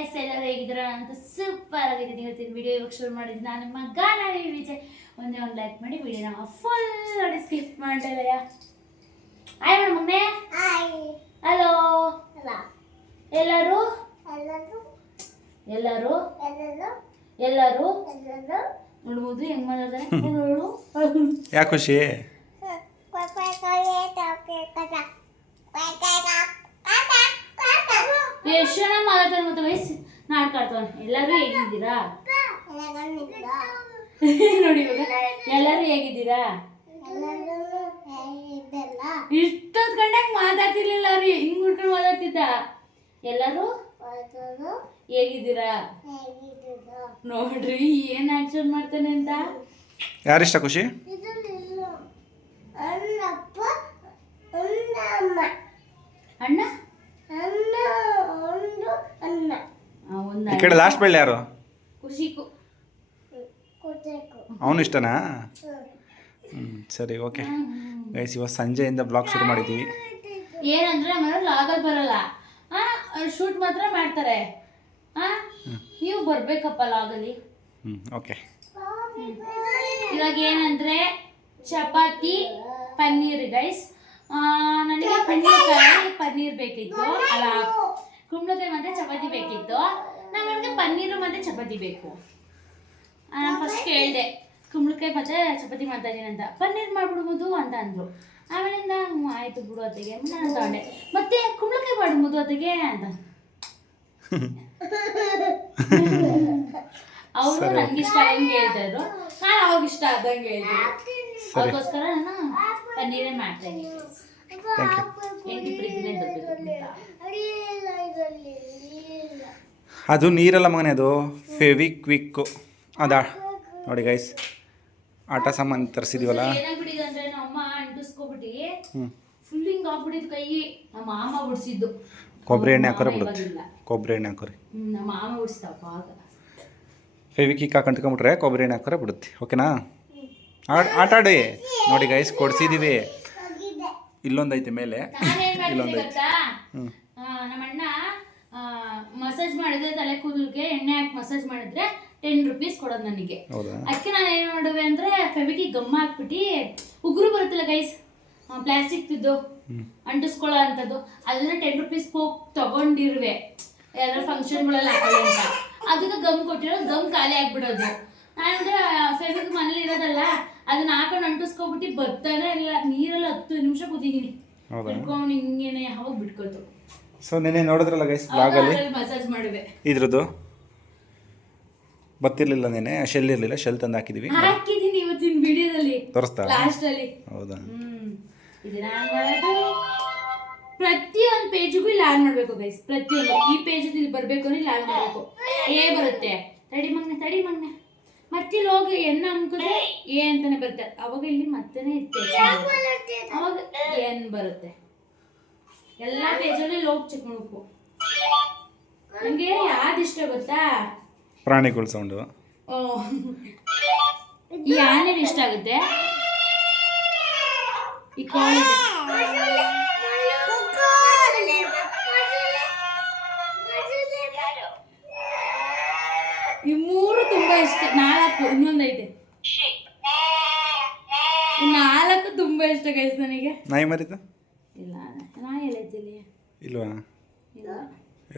Guys ಎಲ್ಲರೂ ಹೇಗಿದ್ದೀರಾ ಅಂತ ಸೂಪರ್ ಆಗಿದ್ದೀನಿ. ಇವತ್ತಿನ ವಿಡಿಯೋ ಇವಾಗ ಶುರು ಮಾಡಿದ್ದೀನಿ. ನಾನು ನಿಮ್ಮ ಗಾನವಿ ವಿಜಯ್. ಒಂದೇ ಒಂದು ಲೈಕ್ ಮಾಡಿ ವಿಡಿಯೋನ ಫುಲ್ ನೋಡಿ ಸ್ಕಿಪ್ ಮಾಡಲ್ಲ. Hi mummy. ಹಲೋ ಎಲ್ಲರೂ ಎಲ್ಲರೂ ಎಲ್ಲರೂ ನೋಡ್ಬೋದು ಹೆಂಗ್ ಮಾಡಿದ್ರೆ ಯಾಕೆ ಖುಷಿ? ಎಷ್ಟು ಜನ ಮಾತಾಡ್ತಾನೆ ಮತ್ತೆ ವಯಸ್ಸು ನಾಡ್ಕಾಡ್ತಾನೆ. ಎಲ್ಲರೂ ಹೇಗಿದ್ದೀರಾ ನೋಡಿ ಇವಾಗ ಎಲ್ಲರೂ ಹೇಗಿದ್ದೀರಾ? ಇಷ್ಟೊತ್ತು ಗಂಟೆ ಮಾತಾಡ್ತಿರ್ಲಿಲ್ಲ ರೀ, ಹಿಂಗ್ ಉಟ್ಕೊಂಡು ಮಾತಾಡ್ತಿದ್ದ. ಎಲ್ಲರೂ ಹೇಗಿದ್ದೀರಾ ನೋಡ್ರಿ ಏನ್ ಆಕ್ಷನ್ ಮಾಡ್ತಾನೆ ಅಂತ. ಯಾರಿಷ್ಟ ಖುಷಿ? ಅಣ್ಣ ಈ ಕಡೆ ಲಾಸ್ಟ್ ಬೆಳ್ಳಿ ಯಾರು? ಖುಷಿಕು ಅವನು ಇಷ್ಟನಾ? ಸರಿ, ಓಕೆ ಗೈಸ್, ಇವತ್ತು ಸಂಜೆಯಿಂದ ಬ್ಲಾಗ್ ಶುರು ಮಾಡಿದ್ದೀವಿ. ಏನಂದ್ರೆ ನಮ್ಮ ಲಾಗಲ್ ಬರಲ್ಲ, ಶೂಟ್ ಮಾತ್ರ ಮಾಡ್ತಾರೆ. ನೀವು ಬರ್ಬೇಕಪ್ಪ ಲಾಗಲ್ಲಿ. ಓಕೆ. ಇವಾಗ ಏನಂದ್ರೆ ಚಪಾತಿ ಪನ್ನೀರ್ ಗೈಸ್. ನನಗೆ ಪನ್ನೀರ್ ಬೇಕಿತ್ತು, ಅಲ್ಲ ಕುಂಬಳಕಾಯಿ ಮತ್ತೆ ಚಪಾತಿ ಬೇಕಿತ್ತು. ನಮಗೆ ಪನ್ನೀರು ಮತ್ತೆ ಚಪಾತಿ ಬೇಕು. ನಾನು ಫಸ್ಟ್ ಕೇಳಿದೆ ಕುಂಬಳಕಾಯಿ ಮತ್ತೆ ಚಪಾತಿ ಮಾಡ್ತಾ ಇದ್ದೀನಿ ಅಂತ. ಪನ್ನೀರ್ ಮಾಡ್ಬಿಡ್ಬೋದು ಅಂತ ಅಂದರು. ಆಮೇಲಿಂದ ಆಯಿತು ಬಿಡು ಅತ್ತಿಗೆ ನಾನು ತಗೊಂಡೆ. ಮತ್ತೆ ಕುಂಬಳಕಾಯಿ ಮಾಡ್ಬೋದು ಅತ್ತಿಗೆ ಅಂತ ಅವರು ನಂಗೆ ಇಷ್ಟ ಆದಂಗೆ ಹೇಳ್ತಾ ಇದ್ರು, ನಾನು ಅವಾಗ ಇಷ್ಟ ಆದಂಗೆ ಹೇಳ್ತಿದ್ದೆ. ಅದಕ್ಕೋಸ್ಕರ ನಾನು ಪನ್ನೀರೇ ಮಾಡ್ತಾ ಇದ್ದೀನಿ. ಎಂಟಿ ಪ್ರೀತಿನೇ ಬರಬೇಕು. ಅದು ನೀರಲ್ಲ ಮಗನೇ, ಅದು ಫೆವಿಕ್ವಿಕ್ಕು. ಅದಾ ನೋಡಿ ಗೈಸ್, ಆಟ ಸಾಮಾನು ತರಿಸಿದೀವಲ್ಲ. ಏನಾಗ್ಬಿಟ್ಟಿದೆ ಅಂದ್ರೆ ನಮ್ಮ ಅಮ್ಮ ಅಂಟಿಸ್ಕೊಬಿಟ್ಟು ಫುಲ್ ಹಿಂಗ್ ಆಗ್ಬಿಟ್ಟಿದ್ ಕೈ. ನಮ್ಮ ಮಾಮ ಬಿಡಿಸಿದ್ದು. ಕೊಬ್ಬರಿ ಎಣ್ಣೆ ಹಾಕೋರೆ ಬಿಡುತ್ತೆ. ಕೊಬ್ಬರಿ ಎಣ್ಣೆ ಹಾಕೋರಿ. ನಮ್ಮ ಮಾಮ ಬಿಡಿಸ್ತಾವ ಆಗ. ಫೆವಿಕ್ವಿಕ್ ಹಾಕೊಂಡ್ಕೊಂಬಿಟ್ರೆ ಕೊಬ್ಬರಿ ಎಣ್ಣೆ ಹಾಕೋರೆ ಬಿಡುತ್ತೆ. ಓಕೆನಾ? ಆಟ ಆಡಿ ನೋಡಿ ಗೈಸ್, ಕೊಡ್ಸಿದೀವಿ. ಇಲ್ಲೊಂದೈತೆ ಮೇಲೆ, ಇಲ್ಲೊಂದೈತೆ. ನಮ್ಮ ಅಣ್ಣ ಮಸಾಜ್ ಮಾಡಿದ್ರೆ ತಲೆ ಕೂದಲಿಗೆ ಎಣ್ಣೆ ಹಾಕಿ ಮಸಾಜ್ ಮಾಡಿದ್ರೆ 10 ರೂಪೀಸ್ ಕೊಡೋದು ನನಗೆ. ಅದಕ್ಕೆ ನಾನು ಏನು ಮಾಡುವೆ ಅಂದ್ರೆ ಫೆವಿಕಿ ಗಮ್ಮ ಹಾಕ್ಬಿಟ್ಟು ಉಗುರು ಬರುತ್ತಲ್ಲ ಗೈಸ್, ಪ್ಲಾಸ್ಟಿಕ್ ಇದ್ದು ಅಂಟಿಸ್ಕೊಳ್ಳೋ ಅಂಥದ್ದು, ಅದನ್ನ 10 ರೂಪೀಸ್ ತಗೊಂಡಿರುವೆ ಯಾರು ಫಂಕ್ಷನ್ಗಳೆಲ್ಲ ಹಾಕೊಳ್ಳಿ ಅಂತ. ಅದಕ್ಕೆ ಗಮ್ ಕೊಟ್ಟಿರೋ ಗಮ್ ಖಾಲಿ ಆಗ್ಬಿಡೋದು. ನಾನು ಫೆವಿಕ್ ಮನೇಲಿ ಇರೋದಲ್ಲ, ಅದನ್ನ ಹಾಕೊಂಡು ಅಂಟಿಸ್ಕೊಬಿಟ್ಟು ಬರ್ತಾನೆ ಇಲ್ಲ. ನೀರೆಲ್ಲ 10 ನಿಮಿಷ ಕೂತಿದ್ದೀನಿ ಇಟ್ಕೊಂಡು ಹಿಂಗೇನೆ ಯಾವಾಗ ಬಿಟ್ಕೋತು. ಸೊ ನೆನೆ ನೋಡಿದ್ರಲ್ಲ ಗೈಸ್ ಬ್ಲಾಗಲ್ಲಿ ಮಸಾಜ್ ಮಾಡುವೆ. ಇದ್ರದ್ದು ಗೊತ್ತಿರಲಿಲ್ಲ, ನೆನೆ ಶೆಲ್ ಇರಲಿಲ್ಲ, ಶೆಲ್ ತಂದು ಹಾಕಿದೀವಿ. ಹಾಕಿದ್ದೀನಿ ಇವತ್ತಿನ ವಿಡಿಯೋದಲ್ಲಿ ತೋರಿಸ್ತಾ ಲಾಸ್ಟ್ ಅಲ್ಲಿ. ಹೌದಾ? ಇದನ್ನ ಮಾಡೋದು ಪ್ರತಿಯೊಂದು ಪೇಜಿಗೂ ಇಲ್ಲಿ ಆನ್ ಮಾಡಬೇಕು ಗೈಸ್. ಪ್ರತಿಯೊಂದು ಈ ಪೇಜ್ ಇಲ್ಲಿ ಬರಬೇಕು ಅಂದ್ರೆ ಇಲ್ಲಿ ಆನ್ ಮಾಡಬೇಕು. ಎ ಬರುತ್ತೆ, ತಡಿ ಮಗ್ನೆ ಮತ್ತೆ ಇಲ್ಲಿ ಹೋಗಿ ಎನ್ ಅನ್ಕೋದ್ರೆ ಎ ಅಂತಾನೆ ಬರುತ್ತೆ. ಅವಾಗ ಇಲ್ಲಿ ಮತ್ತೆನೇ ಅವಾಗ ಎನ್ ಬರುತ್ತೆ. ಎಲ್ಲ ಪೇಜಲ್ಲಿ ಲೋಗ್ ಚೆಕ್ ಮಾಡಬೇಕು. ನನಗೆ ಯಾವ್ದು ಇಷ್ಟ ಗೊತ್ತಾ? ಪ್ರಾಣಿಗಳ ಸೌಂಡು. ಈ ಆನೆ ಇಷ್ಟ ಆಗುತ್ತೆ. ಈ ಕೋಳಿ, ಈ 3 ತುಂಬಾ ಇಷ್ಟ. 4 ಇನ್ನೊಂದೈತೆ, 4 ತುಂಬಾ ಇಷ್ಟ ಗೈಸ್ ನನಗೆ. ನಾಯಿ ಮರಿತ ಇಲ್ಲ, ನಾಯಿ ಎಲ್ಲೈತಿಲ್ಲಿ ಇಲ್ವಾ? ಇಲ್ಲ,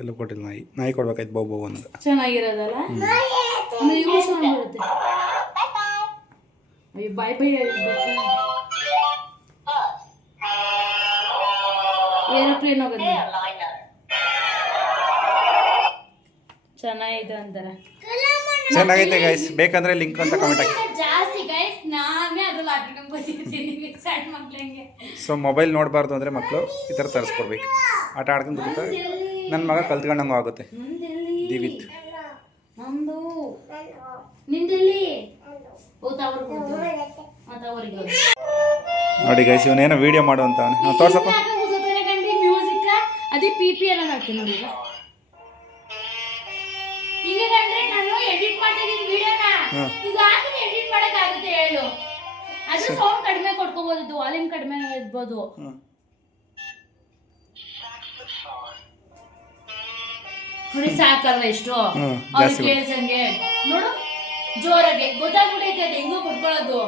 ಎಲ್ಲೂ ಕೊಟ್ಟಿಲ್ಲ. ನಾಯಿ ಕೊಡ್ಬೇಕಾಯ್ತು ಬಹು ಅಂತ. ಚೆನ್ನಾಗಿರೋದಲ್ಲ. ಆಮೇಲೆ ಇವು ಸೌಂಡ್ ಬರುತ್ತೆ. ಅಯ್ಯೋ ಬಾಯ್ ಏರೋಪ್ಲೇನ್ ಹೋಗೋದು ಚೆನ್ನಾಗಿದೆ ಅಂತಾರೆ. ಚೆನ್ನಾಗೈತೆ ಗೈಸ್, ಬೇಕಂದ್ರೆ ಲಿಂಕ್ ಅಂತ ಕಮೆಂಟ್ ಹಾಕಿ. ಜಾಸ್ತಿ ಗೈಸ್ ನಾನೇ ಅದ್ರಲ್ಲಿ ಹಾಕೊಂಡು ಬಂದಿರ್ತೀನಿ ಸಣ್ಣ ಮಕ್ಳಿಗೆ. ಸೊ ಮೊಬೈಲ್ ನೋಡಬಾರ್ದು ಅಂದರೆ ಮಕ್ಕಳು ಈ ಥರ ತರಿಸ್ಕೊಡ್ಬೇಕು. ಆಟ ಆಡ್ಕೊಂಡು ಕೂತ ನನ್ನ ಮಗ ಕಲ್ತ್ಕೊಂಡಂಗೂ ಆಗುತ್ತೆ. ದಿವಿತ್ ನಂದು ನಿಂದೆಲ್ಲಿ ನೋಡಿ ಗೈಸ್, ಇವನೇನೋ ವಿಡಿಯೋ ಮಾಡುವಂತ ತೋರ್ಸಪ್ಪ. ಮ್ಯೂಸಿಕ್ ಅದೇ ಪಿ ಎಲ್ಲ ಹಾಕ್ತೀನಿ ನೋಡಿ. ಈಗ ಕಂಡ್ರೆ ನಾನು ಎಡಿಟ್ ಮಾಡ್ತಾ ಇದ್ದೀನಿ ವಿಡಿಯೋನ. ಇದು ಹಾಕಿದ್ರೆ ಎಡಿಟ್ ಮಾಡಕ್ ಆಗುತ್ತೆ ಹೇಳು? ಅದು ಸೌಂಡ್ ಕಡಿಮೆ ಕೊಡ್ಕೋಬಹುದು, ವಾಲ್ಯೂಮ್ ಕಡಿಮೆ ಇರ್ಬೋದು. ನೋಡಿ ಸಾಕಲ್ವ ಎಷ್ಟು ಅವ್ರು ಜಾಸ್ತಿ ಕೇಳ್ಸಂಗೆ ನೋಡು ಜೋರಾಗೆ ಗೊತ್ತಾಗ್ಬಿಟ್ಟೈತೆ ಅದು ಹೆಂಗೋ ಕೊಡ್ಕೊಳ್ಳೋದು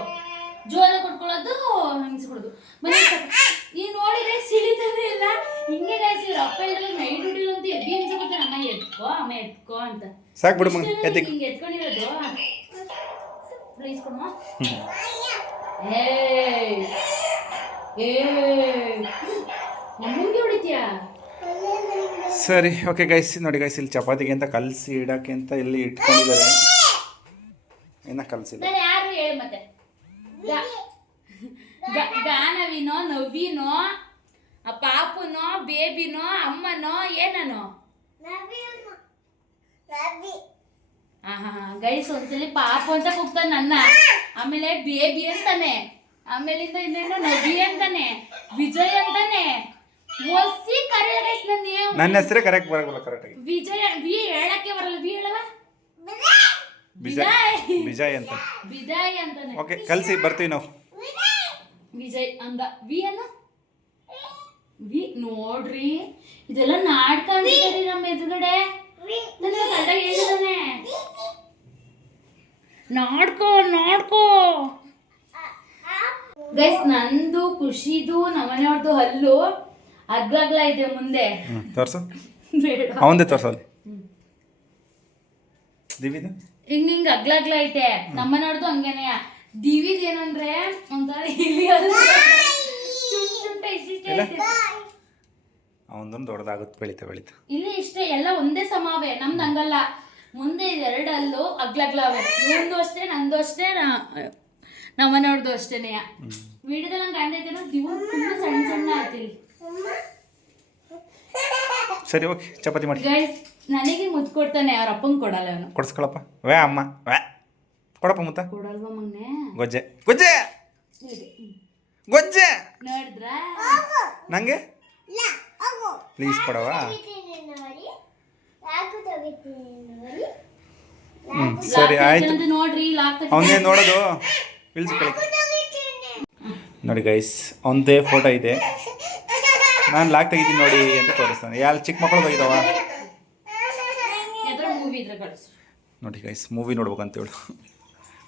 ಜೋರಾಗಿ ಕೊಡ್ಕೊಳ್ಳೋದು ಹಂಗಿಸ್ಕೊಡೋದು ಮತ್ತೆ ನೀವು ನೋಡಿದ್ರೆ ಸಿಳಿತಾನೆ ಇಲ್ಲ ಹಿಂಗೆ ಗಾಯ್ಸಿ ಅಪ್ಪ ಇದ್ರಲ್ಲಿ ನೈಟ್ ಡ್ಯೂಟಿಲ್ ಅಂತ ಎದ್ದು ಹಿಂಸಕೊಡ್ತಾನೆ ಅಮ್ಮ ಎತ್ಕೋ ಅಂತ ಸಾಕು ಬಿಡು ಮಗ ಎತ್ತಿಗೆ ಹಿಂಗೆ ಎತ್ಕೊಂಡಿರೋದು ಪ್ರೈಸ್ ಕೊಡಮ್ಮ ಅಮ್ಮಂಗೆ ಹೊಡಿತೀಯಾ ಸರಿ ಓಕೆ ಗೈಸ್ ನೋಡಿ ಗೈಸ್ ಇಲ್ಲಿ ಚಪಾತಿಗೆ ಅಂತ ಕಲಸಿ ಇಡೋಕ್ಕೆ ಅಂತ ಇಲ್ಲಿ ಇಟ್ಕೊಂಡಿದ್ದಾರೆ ಇನ್ನು ಕಲಸಿಲ್ಲ ನಾನು ಯಾರು ಹೇಳಿ ಮತ್ತೆ ಗಾನವಿನೋ ನವ್ವಿನೋ ಆ ಪಾಪುನೋ ಬೇಬಿನೋ ಅಮ್ಮನೋ ಏನನೋ ಗೈಸ್ ಒಂದ್ಸಲಿ ಪಾಪು ಅಂತ ಕೂಗ್ತಾನೆ ನನ್ನ ಆಮೇಲೆ ಬೇಬಿ ಅಂತಾನೆ ಆಮೇಲಿಂದ ಇನ್ನೇನೋ ನವಿ ಅಂತಾನೆ ವಿಜಯ್ ಅಂತಾನೆ ಒಸಿ ಕರೆಯ ಗೈಸ್ ನನ್ನ ಹೆಸರೇ ಕರೆಕ್ಟ್ ಬರಲ್ಲ ಕರೆಕ್ಟಾಗಿ ವಿಜಯ ವಿ ಹೇಳಕ್ಕೆ ಬರಲ್ಲ ವಿ ಹೇಳವ ವಿಜಯ್ ಅಂತ ವಿಜಯ್ ಅಂತಾನೆ ಓಕೆ ಕಲಸಿ ಬರ್ತೀವಿ ನಾವು ವಿಜಯ್ ಅಂದ ವಿ ಅನ್ನ ವಿ ನೋಡ್ರಿ ಇದೆಲ್ಲ ನಾಟಕ ಅಂತಿದ್ದಾರೆ ನಮ್ಮ ಎದುರುಗಡೆ ನನಗೆ ಕರೆಕ್ಟಾಗಿ ಹೇಳಿದಾನೆ ನಾಡ್ಕೋ ಗೈಸ್ ನಂದು ಖುಷಿದು ನಮ್ಮನೆಯವ್ರದ್ದು ಹಲ್ಲು ಅಗ್ಲಗ್ಲ ಇದೆ ಮುಂದೆ ತೋರ್ಸು ಬೇಡ ಅವಂದೇ ತೋರ್ಸು ಅಲ್ಲಿ ದಿವಿದು ಹಿಂಗ್ ಅಗ್ಲಗ್ಲ ಐತೆ ನಮ್ಮನೆಯವ್ರದ್ದು ಹಂಗೇನೆ ದಿವಿದ್ ಏನಂದ್ರೆ ಒಂಥರ ಇಲ್ಲಿ ಚುಂಟ ಇಷ್ಟೇ ಐತೆ ಅವನದೊಂದು ದೊಡ್ಡದಾಗುತ್ತೆ ಬೆಳೀತಾ ಇಲ್ಲಿ ಇಷ್ಟೇ ಎಲ್ಲ ಒಂದೇ ಸಮಾವೆ ನಮ್ದು ಹಂಗಲ್ಲ ಮುಂದೆ ಎರಡಲ್ಲೂ ಅಗ್ಲಗ್ಲಾವೆ ಇವಂದು ಅಷ್ಟೇ ನಂದು ಅಷ್ಟೇ ನಮ್ಮನೆಯವ್ರದ್ದು ಅಷ್ಟೇನೆ ವಿಡಿಯೋದಲ್ಲಿ ಹಂಗೆ ಕಾಣ್ತೈತೇನೋ ದಿವ್ ಫುಲ್ ಸಣ್ಣ ಆಯ್ತಿಲ್ಲಿ ಸರಿ ಓಕೆ ಚಪಾತಿ ಮಾಡಿ ಗೈಸ್ ನನಗೆ ಮುದ್ದು ಕೊಡ್ತಾನೆ ಅವ್ರ ಅಪ್ಪಂಗೆ ಕೊಡಲ್ಲ ಅವನು ಕೊಡಿಸ್ಕೊಳಪ್ಪ ವೇ ಅಮ್ಮ ವೇ ಕೊಡಪ್ಪ ಮುತ್ತ ಕೊಡಲ್ವ ಮಗ್ನೆ ಗೊಜ್ಜೆ ಗೊಜ್ಜೆ ಗೊಜ್ಜೆ ನೋಡಿದ್ರ ನಂಗೆ ಪ್ಲೀಸ್ ಕೊಡವ ಸರಿ ಆಯ್ತು ನೋಡ್ರಿ ಅವನೇ ನೋಡೋದು ಇಳಿಸ್ಕೊಳ್ಳಿ ನೋಡಿ ಗೈಸ್ ಅವನದೇ ಫೋಟೋ ಇದೆ ನಾನು ಲಾಕ್ ತೆಗಿತೀನಿ ನೋಡಿ ಅಂತ ತೋರಿಸ್ತಾನೆ ಯಾರು ಚಿಕ್ಕ ಮಕ್ಕಳು ತೆಗಿದಾವ ಮೂವಿ ಇದ್ರೆ ಕಳಿಸು ನೋಡಿ ಗೈಸ್ ಮೂವಿ ನೋಡ್ಬೇಕಂತ ಹೇಳು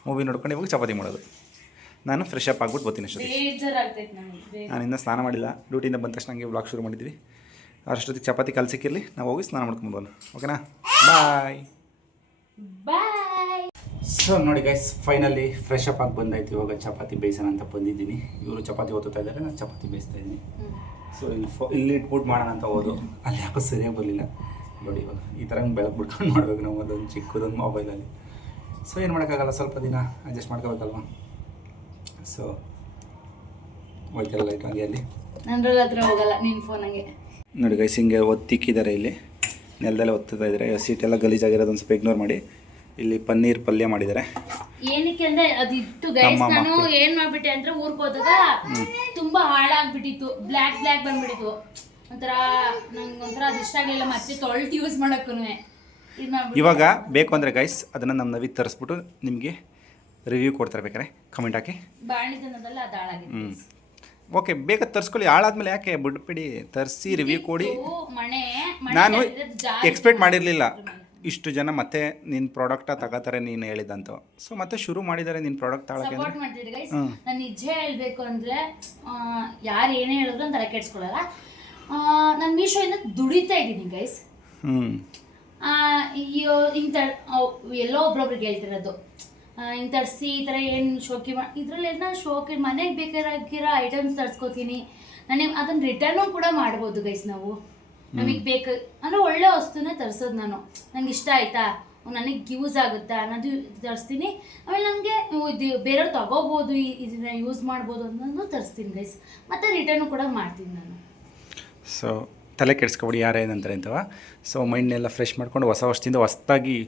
ಮೂವಿ ನೋಡ್ಕೊಂಡು ಇವಾಗ ಚಪಾತಿ ಮಾಡೋದು ನಾನು ಫ್ರೆಶ್ ಅಪ್ ಆಗ್ಬಿಟ್ಟು ಬರ್ತೀನಿ ಅಷ್ಟೊತ್ತಿಗೆ ನಾನು ಇನ್ನೂ ಸ್ನಾನ ಮಾಡಿಲ್ಲ ಡ್ಯೂಟಿಯಿಂದ ಬಂದ ತಕ್ಷಣ ಹಂಗೆ ವ್ಲಾಗ್ ಶುರು ಮಾಡಿದ್ವಿ ಅಷ್ಟೊತ್ತಿಗೆ ಚಪಾತಿ ಕಲಸಿಕ್ಕಿರಲಿ ನಾವು ಹೋಗಿ ಸ್ನಾನ ಮಾಡ್ಕೊಂಡು ಓಕೆನಾ ಬಾಯ್ ಸೊ ನೋಡಿ ಗೈಸ್ ಫೈನಲಿ ಫ್ರೆಶ್ ಅಪ್ ಆಗಿ ಬಂದಾಯ್ತು ಇವಾಗ ಚಪಾತಿ ಬೇಯಿಸೋಣ ಅಂತ ಬಂದಿದ್ದೀನಿ ಇವರು ಚಪಾತಿ ಓದ್ತಾ ಇದ್ದಾರೆ ನಾನು ಚಪಾತಿ ಬೇಯಿಸ್ತಾ ಇದ್ದೀನಿ ಸೊ ಇಲ್ಲಿ ಇಟ್ಬಿಟ್ಟು ಮಾಡೋಣ ಅಂತ ಹೋದು ಅಲ್ಲಿ ಯಾಕೋ ಸರಿಯಾಗಿ ಬರಲಿಲ್ಲ ನೋಡಿ ಇವಾಗ ಈ ಥರ ಬೆಳಕು ಬಿಡ್ಕೊಂಡು ಮಾಡ್ಬೇಕು ನಾವು ಅದೊಂದು ಚಿಕ್ಕದೊಂದು ಮೊಬೈಲಲ್ಲಿ ಸೊ ಏನು ಮಾಡೋಕ್ಕಾಗಲ್ಲ ಸ್ವಲ್ಪ ದಿನ ಅಡ್ಜಸ್ಟ್ ಮಾಡ್ಕೋಬೇಕಲ್ವ ಸೊ ಹೋಯ್ತಲ್ಲ ಲೈಟ್ ಹಂಗೆ ಅಲ್ಲಿ ನನ್ನ ಹತ್ರ ಹೋಗಲ್ಲ ನಿನ್ನ ಫೋನಾಗೆ ನೋಡಿ ಗೈಸ್ ಹಿಂಗೆ ಒತ್ತಿಕ್ಕಿದ್ದಾರೆ ಇಲ್ಲಿ ನೆಲದಲ್ಲೇ ಒತ್ತುತ್ತಾ ಇದ್ದಾರೆ ಸೀಟೆಲ್ಲ ಗಲೀಜಾಗಿರೋದೊಂದು ಸ್ವಲ್ಪ ಇಗ್ನೋರ್ ಮಾಡಿ ಇಲ್ಲಿ ಪನ್ನೀರ್ ಪಲ್ಯ ಮಾಡಿದ್ದಾರೆ ಏನಕ್ಕೆ ಅಂದ್ರೆ ಅದಿತ್ತು ಗೈಸ್ ನಾನು ಏನ್ ಮಾಡ್ಬಿಟ್ಟೆ ಅಂದ್ರೆ ಊರ್ಗೆ ಹೋದಾಗ ತುಂಬಾ ಹಾಳಾಗ್ಬಿಟ್ಟಿತ್ತು ಬ್ಲ್ಯಾಕ್ ಬಂದ್ಬಿಟ್ಟಿತ್ತು ಒಂಥರ ನಂಗೆ ಒಂಥರ ಅದು ಇಷ್ಟ ಆಗಲಿಲ್ಲ ಮತ್ತೆ ತೊಳ್ದು ಯೂಸ್ ಮಾಡೋಕ್ಕೂ ಇವಾಗ ಬೇಕು ಅಂದರೆ ಗೈಸ್ ಅದನ್ನು ನಮ್ಮ ನವಿ ತರಿಸ್ಬಿಟ್ಟು ನಿಮಗೆ ರಿವ್ಯೂ ಕೊಡ್ತಾರೆ ಬೇಕಾರೆ ಕಮೆಂಟ್ ಹಾಕಿ ಬಾಣಿತನದಲ್ಲ ಅದು ಹಾಳಾಗಿದೆ ಓಕೆ ಬೇಕಾದ ತರಿಸ್ಕೊಳ್ಳಿ ಹಾಳಾದ್ಮೇಲೆ ಯಾಕೆ ಬಿಡ್ಬಿಡಿ ತರಿಸಿ ರಿವ್ಯೂ ಕೊಡಿ ಮನೆ ನಾನು ಎಕ್ಸ್ಪೆಕ್ಟ್ ಮಾಡಿರಲಿಲ್ಲ ಇಷ್ಟು ಜನ ಮತ್ತೆ ನಿನ್ನ ಪ್ರಾಡಕ್ಟ ತಗೋತಾರೆ ನೀನು ಹೇಳಿದಂತ ಸೊ ಮತ್ತೆ ಶುರು ಮಾಡಿದ್ದಾರೆ ನಿನ್ನ ಪ್ರಾಡಕ್ಟ್ ತಗೊಳಕ್ಕೆ ಸಪೋರ್ಟ್ ಮಾಡ್ತಿದ್ದೆ ಗೈಸ್ ನಾನು ನಿಜ ಹೇಳ್ಬೇಕು ಅಂದ್ರೆ ಯಾರು ಏನೇ ಹೇಳಿದ್ರು ಅಂತ ತಲೆ ಕೆಡ್ಸ್ಕೊಳ್ಳಲ್ಲ ನಾನು ಮೀಶೋಯಿಂದ ದುಡಿತಾ ಇದ್ದೀನಿ ಗೈಸ್ ಹಿಂಗೆ ಎಲ್ಲೋ ಒಬ್ರೊಬ್ರಿಗೆ ಹೇಳ್ತಿರೋದು ಹಿಂಗೆ ತರಿಸಿ ಈ ಥರ ಏನು ಶೋಕಿ ಇದರಲ್ಲಿ ಏನೋ ಶೋಕಿ ಮನೆಗೆ ಬೇಕಾಗಿರೋ ಐಟಮ್ಸ್ ತರಿಸ್ಕೋತೀನಿ ನನಗೆ ಅದನ್ನು ರಿಟರ್ನು ಕೂಡ ಮಾಡ್ಬೋದು ಗೈಸ್ ನಾವು ನಮಗೆ ಬೇಕು ಅಂದರೆ ಒಳ್ಳೆ ವಸ್ತುನೇ ತರಿಸೋದು ನಾನು ನಂಗೆ ಇಷ್ಟ ಆಯಿತಾ ನನಗೆ ಯೂಸ್ ಆಗುತ್ತಾ ಅನ್ನೋದು ತರಿಸ್ತೀನಿ ಆಮೇಲೆ ನನಗೆ ಬೇರೆಯವ್ರು ತಗೋಬೋದು ಇದನ್ನ ಯೂಸ್ ಮಾಡ್ಬೋದು ಅನ್ನೋದು ತರಿಸ್ತೀನಿ ಗೈಸ್ ಮತ್ತು ರಿಟರ್ನು ಕೂಡ ಮಾಡ್ತೀನಿ ನಾನು ಸೊ ತಲೆ ಕೆಡಿಸ್ಕೊಬಿಡಿ ಯಾರೇನಂತಾರೆ ಅಂತವ ಸೊ ಮೈಂಡ್ನೆಲ್ಲ ಫ್ರೆಶ್ ಮಾಡ್ಕೊಂಡು ಹೊಸ ವರ್ಷದಿಂದ ಹೊಸ್ದಾಗಿ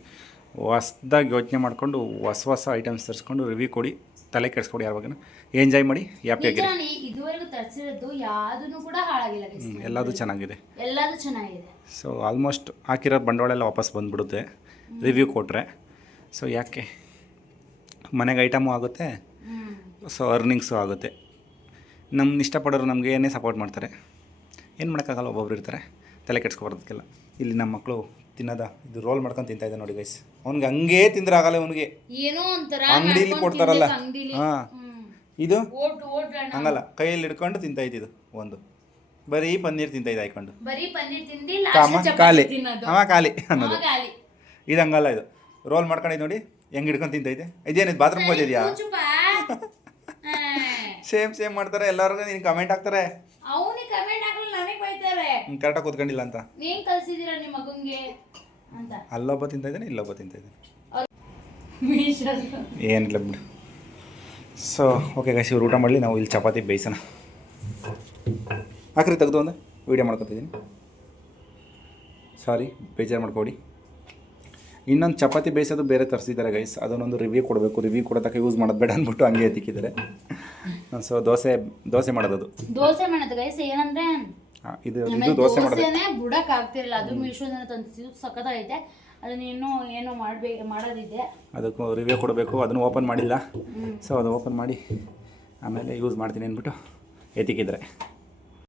ಯೋಚನೆ ಮಾಡಿಕೊಂಡು ಹೊಸ ಐಟಮ್ಸ್ ತರಿಸ್ಕೊಂಡು ರಿವ್ಯೂ ಕೊಡಿ ತಲೆ ಕೆಡಿಸ್ಕೊಡಿ ಯಾವಾಗ ಎಂಜಾಯ್ ಮಾಡಿ ಹ್ಯಾಪಿಯಾಗಿರಿ ಇದುವರೆಗೂ ತರಿಸಿರೋದು ಯಾವುದೂ ಕೂಡ ಹಾಳಾಗಿಲ್ಲ ಎಲ್ಲದೂ ಚೆನ್ನಾಗಿದೆ ಸೊ ಆಲ್ಮೋಸ್ಟ್ ಹಾಕಿರೋ ಬಂಡವಾಳ ಎಲ್ಲ ವಾಪಸ್ ಬಂದುಬಿಡುತ್ತೆ ರಿವ್ಯೂ ಕೊಟ್ಟರೆ ಸೊ ಯಾಕೆ ಮನೆಗೆ ಐಟಮು ಆಗುತ್ತೆ ಸೊ ಅರ್ನಿಂಗ್ಸು ಆಗುತ್ತೆ ನಮ್ಮ ಇಷ್ಟಪಡೋರು ನಮಗೆ ಏನೇ ಸಪೋರ್ಟ್ ಮಾಡ್ತಾರೆ ಏನು ಮಾಡೋಕ್ಕಾಗಲ್ಲ ಒಬ್ಬೊಬ್ರು ಇರ್ತಾರೆ ತಲೆ ಕೆಡಿಸ್ಕೊಬಾರ್ದಕ್ಕೆಲ್ಲ ಇಲ್ಲಿ ನಮ್ಮ ಮಕ್ಕಳು ತಿನ್ನೋದ ಇದು ರೋಲ್ ಮಾಡ್ಕೊಂಡು ತಿಂತಾ ಇದ್ದ ನೋಡಿ ಗೈಸ್. ಅವ್ನಿಗೆ ಹಂಗೇ ತಿಂದ್ರೆ ಆಗಲ್ಲ ಅವ್ನಿಗೆ. ಏನೋ ಒಂಥರ ಅಂಗಡಿಲಿ ಕೊಡ್ತಾರಲ್ಲ ಹಾಂ, ಇದು ಓಟ್ ಹಂಗಲ್ಲ, ಕೈಯಲ್ಲಿ ಹಿಡ್ಕೊಂಡು ತಿಂತಾ ಇದ್ದಿದ್ದು. ಒಂದು ಬರೀ ಪನ್ನೀರ್ ತಿಂತಾ ಇದ್ದ ಹಾಕೊಂಡು, ಬರೀ ಪನ್ನೀರ್ ತಿಂದಿ ಖಾಲಿ ತಿನ್ನೋದು. ಖಾಲಿ ಅನ್ನೋದು. ಖಾಲಿ ಇದು ಹಂಗಲ್ಲ, ಇದು ರೋಲ್ ಮಾಡ್ಕೊಂಡಿದ್ದು ನೋಡಿ ಹೆಂಗೆ ಹಿಡ್ಕೊಂಡು ತಿಂತೈತೆ. ಇದೇನಿದು ಬಾತ್ರೂಮ್ ಹೋಗಿದ್ಯಾ? ಸೇಮ್ ಮಾಡ್ತಾರೆ ಎಲ್ಲರಿಗೂ. ನೀನು ಕಮೆಂಟ್ ಹಾಕ್ತಾರೆ, ಅವನಿಗೆ ಕಮೆಂಟ್ ಹಾಕಲ್ಲ, ನನಗೆ ಬೈತಾರೆ ಕರೆಕ್ಟಾಗಿ ಕೂತ್ಕೊಂಡಿಲ್ಲ ಅಂತ. ನೀನ್ ಕಲ್ಸಿದೀರ ನಿಮ್ಮ ಮಗಂಗೆ ಅಂತ. ಅಲ್ಲೊಬ್ಬ ತಿಂತಾ ಇದ್ದಾನೆ, ಇಲ್ಲೊಬ್ಬ ತಿಂತಾ ಇದ್ದಾನೆ. ಮೀಶೋದು ಏನಿಲ್ಲ ಬಿಡು. ಸೊ ಓಕೆ ಗೈಸ್, ಇವ್ರು ಊಟ ಮಾಡಲಿ, ನಾವು ಇಲ್ಲಿ ಚಪಾತಿ ಬೇಯಿಸೋಣ. ಹಾಕ್ರಿ ತೆಗೆದು ಒಂದು ವೀಡಿಯೋ ಮಾಡ್ಕೊತಿದ್ದೀನಿ. ಸಾರಿ, ಬೇಜಾರು ಮಾಡ್ಕೊಡಿ. ಇನ್ನೊಂದು ಚಪಾತಿ ಬೇಯಿಸೋದು ಬೇರೆ ತರಿಸಿದ್ದಾರೆ ಗೈಸ್, ಅದನ್ನೊಂದು ರಿವ್ಯೂ ಕೊಡಬೇಕು. ರಿವ್ಯೂ ಕೊಡೋದಕ್ಕೆ ಯೂಸ್ ಮಾಡೋದು ಬೇಡ ಅಂದ್ಬಿಟ್ಟು ಹಂಗೆ ಎತ್ತಿಕ್ಕಿದ್ದಾರೆ. ಸೊ ದೋಸೆ ಮಾಡೋದು ಗೈಸ್. ಏನಂದ್ರೆ ಇದು ದೋಸೆ ಮಾಡೋದು ಬುಡಕ್ ಆಗ್ತಿರಲ್ಲ, ಅದು ಮೀಶೋದಿಂದ ತಂದು ಸಖತ್ತೈತೆ. ಅದನ್ನ ಏನೋ ಮಾಡೋದಿದೆ, ಅದಕ್ಕೂ ರಿವ್ಯೂ ಕೊಡಬೇಕು. ಅದನ್ನು ಓಪನ್ ಮಾಡಿಲ್ಲ, ಸೊ ಅದು ಓಪನ್ ಮಾಡಿ ಆಮೇಲೆ ಯೂಸ್ ಮಾಡ್ತೀನಿ ಅಂದ್ಬಿಟ್ಟು ಎತ್ತಿಕ್ಕಿದ್ದಾರೆ.